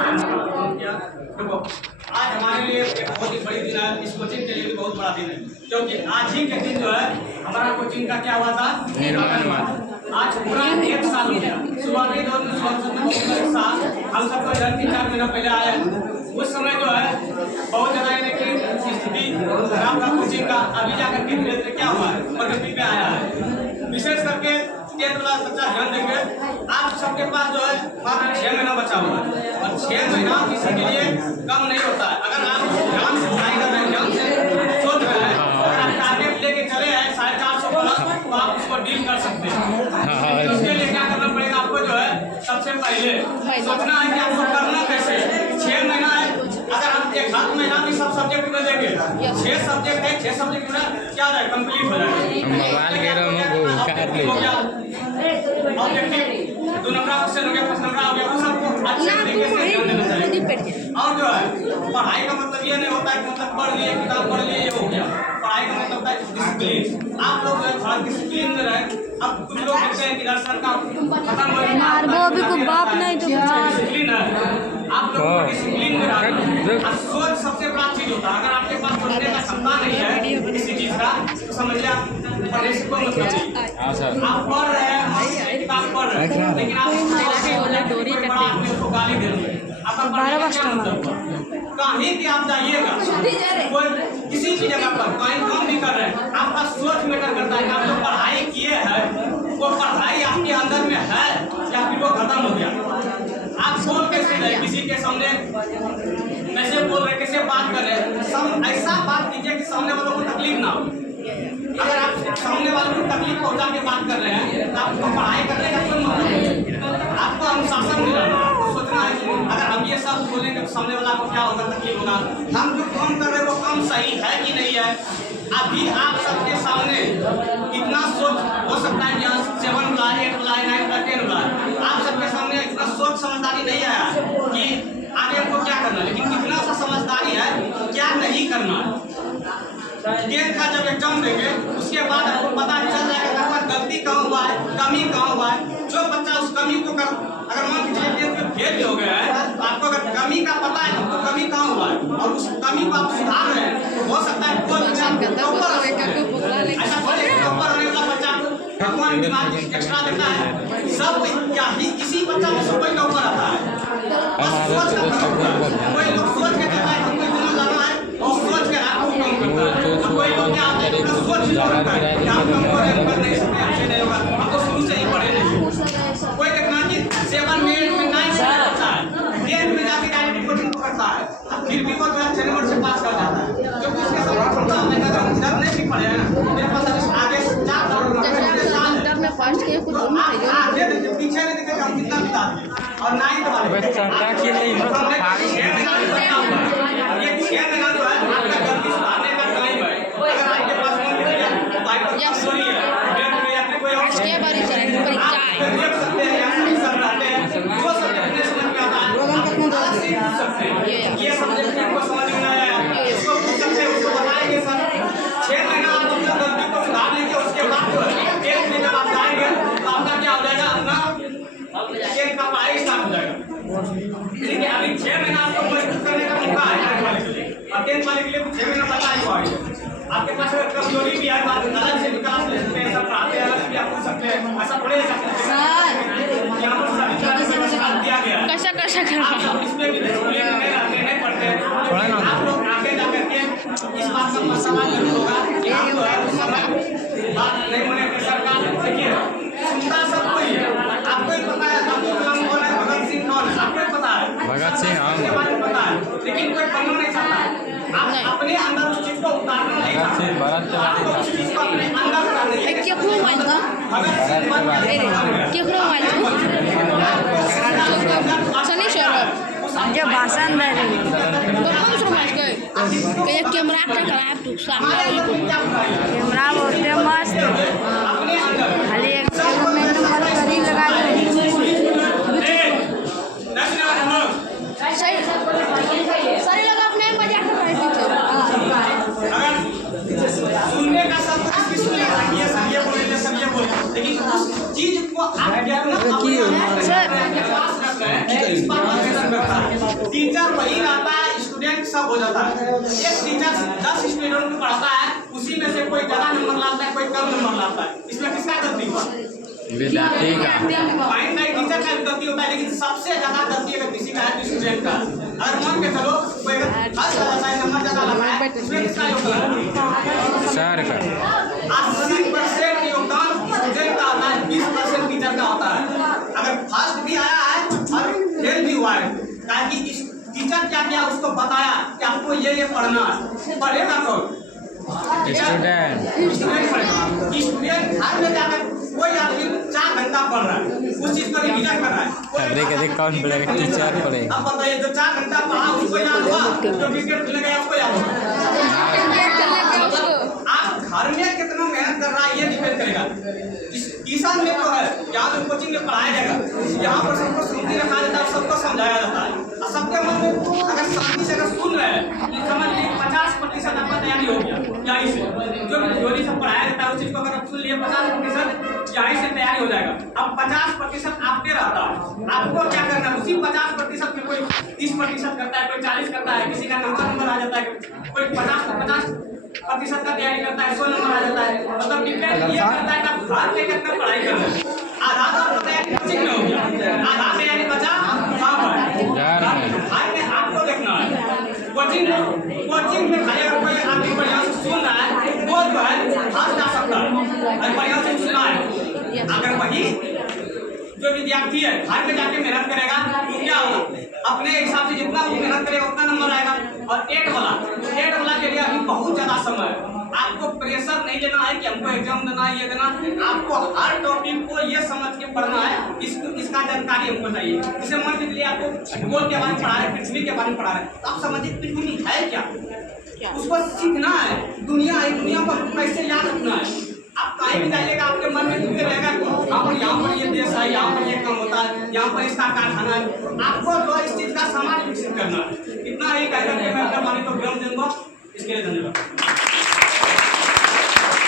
देखो आज हमारे लिए एक बहुत ही बड़ी दिन है, इस कोचिंग के लिए भी बहुत बड़ा दिन है, क्योंकि आज ही के दिन जो है हमारा कोचिंग का क्या हुआ था, आज पूरा 1 साल हो गया। शुरुआती दौर में 1 साल हम सबको इधर 3-4 महीना पहले आए। उस समय जो है बहुत ज़्यादा यानी कि स्थिति खराब था कोचिंग का। अभी जाकर के धीरे धीरे क्या हुआ है, प्रगति पे आया है। विशेष करके 10th क्लास बच्चा ध्यान देंगे, आप सबके पास जो है मात्र 6 महीना बचा हुआ है और 6 महीना किसी के लिए कम नहीं होता है। अगर आप ध्यान से पढ़ाई कर रहे हैं, ध्यान से सोच रहे हैं, अगर आप टारगेट लेके चले हैं 450 वाला, तो आप उसको डील कर सकते हैं। तो उसके लिए क्या करना पड़ेगा आपको, जो है सबसे पहले सोचना है कि आपको करना कैसे। 6 महीना है, अगर आप 1 महीना भी सब सब्जेक्ट में देंगे, 6 सब्जेक्ट है, 6 सब्जेक्ट में क्या है कंप्लीट हो जाएगा। ऑब्जेक्टिव 2 नंबर क्वेश्चन हो गया, 5 नंबर हो गया, वो सबको अच्छे तरीके से ध्यान देना चाहिए। और जो है पढ़ाई का मतलब ये नहीं होता है कि मतलब पढ़ लिए, किताब पढ़ लिए, ये हो गया। पढ़ाई का मतलब है डिसिप्लिन। आप लोग जो है थोड़ा डिसिप्लिन में रहे। अब कुछ लोग कहते हैं कि दर्शन का खत्म हो गया, डिसिप्लिन है, आप लोग डिसिप्लिन में रहे। सोच सबसे बड़ा चीज होता है। अगर आपके पास सोचने का क्षमता नहीं है किसी चीज का, तो समझिए आप पढ़ने से कोई मतलब नहीं। आप पढ़ रहे हैं, किताब पढ़ रहे हैं, लेकिन आप उसको गाली दे रहे हैं, आपका पढ़ने का क्या मतलब? कहीं भी आप जाइएगा, कोई किसी भी जगह पर कहीं काम भी कर रहे हैं, आपका सोच मैटर करता है कि आप जो पढ़ाई किए हैं वो पढ़ाई आपके अंदर में है या फिर वो खत्म हो गया। आप बोल कैसे रहे, किसी के सामने कैसे बोल रहे, कैसे बात कर रहे हैं, सब ऐसा बात कीजिए कि सामने वालों को तकलीफ ना हो। अगर आप सामने वालों को तकलीफ पहुंचा के बात कर रहे हैं तो आपको पढ़ाई करने का कोई मतलब नहीं। आपको अनुशासन मिला, आपको सोचना है कि अगर हम ये सब बोलेंगे तो सामने वाला को क्या होगा, तकलीफ होगा। हम जो काम कर रहे हैं वो काम सही है कि नहीं है। अभी आप सबके सामने इतना सोच हो सकता है कि 7 बुलाए, 8 बुलाए, 9 बुलाए, 10 बुलाए, आप सबके सामने इतना सोच समझदारी नहीं आया कि आगे हमको क्या करना, लेकिन कितना सा समझदारी है क्या नहीं करना। 10th का जब एग्जाम देंगे उसके बाद आपको पता चल जाएगा कि आपका गलती कहाँ हुआ है, कमी कहाँ हुआ है। जो बच्चा उस कमी को अगर मान के चलिए 10th में फेल भी हो गया है, तो आपको अगर कमी का पता है आपको कमी कहाँ हुआ है और उस कमी को आप सुधार रहे हैं, तो हो सकता है कोई बच्चा ऊपर ऐसा बोले ऊपर होने वाला बच्चा भगवान दिमाग एक्स्ट्रा देता है। सब क्या ही इसी बच्चा में सब कोई ऊपर आता है। कोई लोग सोच के कहता है हमको इतना लाना है और सोच के आपको कम करता है। कोई लोग क्या होता है सोच करता है कि हम कम कर नहीं सकते, अच्छे नहीं होगा, हम तो शुरू से ही पढ़े नहीं। कोई देखना कि 7 में 8 में 9 से करता है, 10th में जाके डायरेक्ट कोचिंग करता है, फिर भी वो 6 नंबर से पास कर जाता है। क्योंकि उसके सब क्षमता में अगर इधर नहीं भी पढ़े हैं ना, मेरे पास आगे 4 साल फर्स्ट के कुछ आगे पीछे नहीं दिखे हम कितना बिता दिए और 9th वाले बच्चा के लिए ये 6 महीना जो है आपका गलती सुधारने का टाइम है। अगर आपके पास बाइक पर चोरी है, डेट में या फिर कोई और के बारे में परीक्षा है, देख सकते हैं यहाँ से सब रहते हैं, जो सब्जेक्ट में समझ में आता है अलग से पूछ सकते हैं। ये सब्जेक्ट को समझ में नहीं आया, इसको पूछ सकते हैं, उसको बताएंगे सर। 6 महीना आप अपनी गलती को सुधार लेंगे, उसके बाद जो है 1 महीने जब आप जाएंगे तो आपका क्या हो जाएगा, अपना 10th का पढ़ाई स्टार्ट हो जाएगा। लेकिन अभी 6 महीना आपको मजबूत करने का मौका है 9th वाले के लिए, और 10th वाले के लिए 6 महीना पता ही पाएंगे। आपके पास अगर कमजोरी भी है, बात अलग से क्लास ले सकते हैं, सब पढ़ाते हैं, अलग से आप पूछ सकते हैं, ऐसा थोड़े ना सकते हैं। यहाँ पर सभी तरह से व्यवस्था दिया गया है। आप सब इसमें भी डिसिप्लिन में रहते नहीं पढ़ते, आप लोग आगे जाकर के इस बात का मसला जरूर होगा कि हम जो है बात नहीं होने की सरकार देखिए सुनता सब कोई है। आपको ही पता है अब्दुल कलाम कौन है, भगत सिंह कौन है, आपको ही पता है, भगत सिंह के बारे में पता है, लेकिन कोई पढ़ना नहीं चाहता। आप अपने अंदर उस चीज को उतारना नहीं चाहते, आपको उस चीज को अपने अंदर उतारना है। भगत सिंह जो भाषण दे रही कैमरा कैमरा बोलते मस्त खाली एक करीब लगा सही लगा अपने मजाक सुनने का सब कुछ सुनेगा, ये सब ये बोले, लेकिन उस चीज को आप क्या अपने पास रख रहे हैं, इस बात पर ध्यान रखना है। टीचर वही रहता है, स्टूडेंट सब हो जाता है। एक टीचर 10 स्टूडेंट को पढ़ाता है, उसी में से कोई ज्यादा नंबर लाता है, कोई कम नंबर लाता है। इसमें किसका गलती हुआ? विद्यार्थी का। फाइन का टीचर का भी गलती होता है, लेकिन सबसे ज्यादा गलती अगर किसी का है तो स्टूडेंट का। अगर मान के चलो कोई अगर फर्स्ट आता है, नंबर ज्यादा लाता है, उसमें किसका योगदान है? सर का। 80% योगदान स्टूडेंट का आता है, 20% टीचर का होता है। अगर फर्स्ट भी आया है और फेल भी हुआ है, ताकि टीचर क्या किया उसको बताया कि आपको ये पढ़ना है, पढ़ेगा कौन? स्टूडेंट। स्टूडेंट पढ़ेगा। स्टूडेंट घर में जाकर कोई आदमी 4 घंटा पढ़ रहा है, उस चीज को रिवीजन कर रहा है। अधिक कौन पढ़ेगा? टीचर पढ़ेगा। अब बताइए, जो 4 घंटा पढ़ा उसको याद हुआ, जो विकेट खेलने गया उसको याद हुआ। आप घर में कितना मेहनत कर रहा है ये डिपेंड करेगा। ट्यूशन में तो है, यहाँ जो कोचिंग में पढ़ाया जाएगा, यहाँ पर सबको शांति रखा जाता है, सबको समझाया जाता है, और सबके मन में अगर शांति से अगर सुन रहे हैं, समझ लीजिए 50% आपका तैयारी हो गया। यहीं से जो थ्योरी से पढ़ाया जाता है उस चीज को अगर आप सुन लिए 50% यहीं से तैयारी हो जाएगा। अब 50% आपके रहता है, आपको क्या करना है? उसी 50% में कोई 30% करता है, कोई 40 करता है, किसी का नंबर आ जाता है, कोई 50% का तैयारी करता है, 100 नंबर आ जाता है। मतलब डिपेंड ये करता है कि आप घर में कितना पढ़ाई कर रहे हैं। आधा तो तैयारी कोचिंग में हो गया, आधा तैयारी बचा वहाँ पर घर में आपको देखना है। कोचिंग में खाली अगर कोई आदमी बढ़िया से सुन रहा है वो जो है आज जा सकता है, और बढ़िया से सुना है। अगर वही जो विद्यार्थी है घर में जाके मेहनत करेगा तो क्या होगा? अपने हिसाब से जितना वो मेहनत करेगा उतना नंबर आएगा। और 8 वाला के लिए अभी बहुत ज्यादा समय है। आपको प्रेशर नहीं लेना है कि हमको एग्जाम देना है, ये देना। आपको हर टॉपिक को ये समझ के पढ़ना है, इसका जानकारी हमको चाहिए। जैसे मान के चलिए आपको भूगोल के बारे में पढ़ा रहे, पृथ्वी के बारे में पढ़ा रहे, तो आप समझिए पृथ्वी है क्या, उसको सीखना है। दुनिया है, दुनिया को कैसे याद रखना है। आप कहीं भी जाइएगा आपके मन में क्यों रहेगा कि यहाँ पर ये देश है, यहाँ पर ये काम होता है, यहाँ पर इसका कारखाना है। आपको जो इस चीज का समाज विकसित करना है।